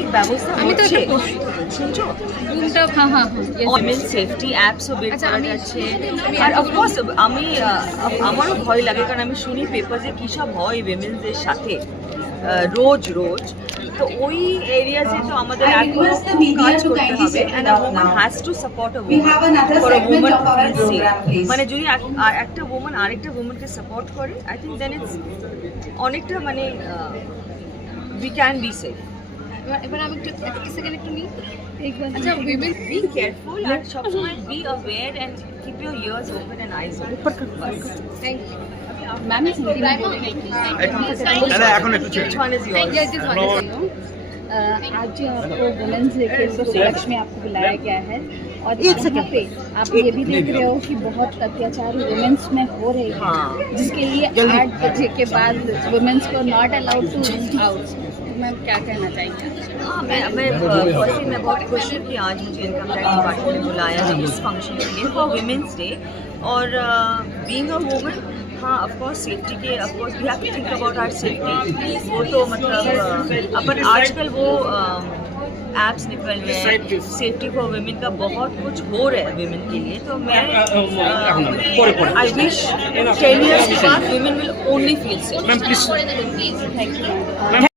অনেক ব্যবস্থা হচ্ছে শুনছো উইমেন সেফটি অ্যাপসও বের করা যাচ্ছে। আর অফকোর্স আমারও ভয় লাগে, কারণ আমি শুনি পেপারে কী সব হয় উইমেনদের সাথে রোজ রোজ। তো ওই এরিয়াতে তো আমাদের এখনো কাজ করতে হবে। And a woman has to support a woman for a woman to feel safe. মানে যদি একটা ওম্যান আরেকটা ওম্যানকে সাপোর্ট করে, আই থিঙ্ক দেন ইটস অনেকটা মানে উই ক্যান বি সেফ। এবার আমি একটু সেকেন্ড একটু নিই। আচ্ছা, উইমেন বি কেয়ারফুল আর সবসময় be aware and keep your ears open and eyes open. Thank you ma'am Hindi में बोलेंगे এখন একটু Which one is yours? आज जो आपको वुमेन्स डे के उपलक्ष्य में आपको बुलाया गया है और यहाँ पे आप ये भी देख रहे हो कि बहुत अत्याचार वुमेन्स में हो रहे हैं, जिसके लिए 8 बजे के बाद वुमेन्स को not allowed to out. Ma'am क्या कहना चाहेंगे? मैं बहुत खुश हूँ कि आज मुझे इनकम टैक्स डिपार्टमेंट ने बुलाया है इस फंक्शन के लिए फॉर वुमेन्स डे। और बीइंग अ वुमन, हाँ ऑफकोर्स सेफ्टी के of course we have to think about our safety. वो तो मतलब अपन आजकल वो एप्स निकल रहे हैं सेफ्टी फॉर वुमेन का, बहुत कुछ हो रहा है वुमेन के लिए। तो मैं आई विश 10 years के बाद women will only feel safe. Ma'am please thank you.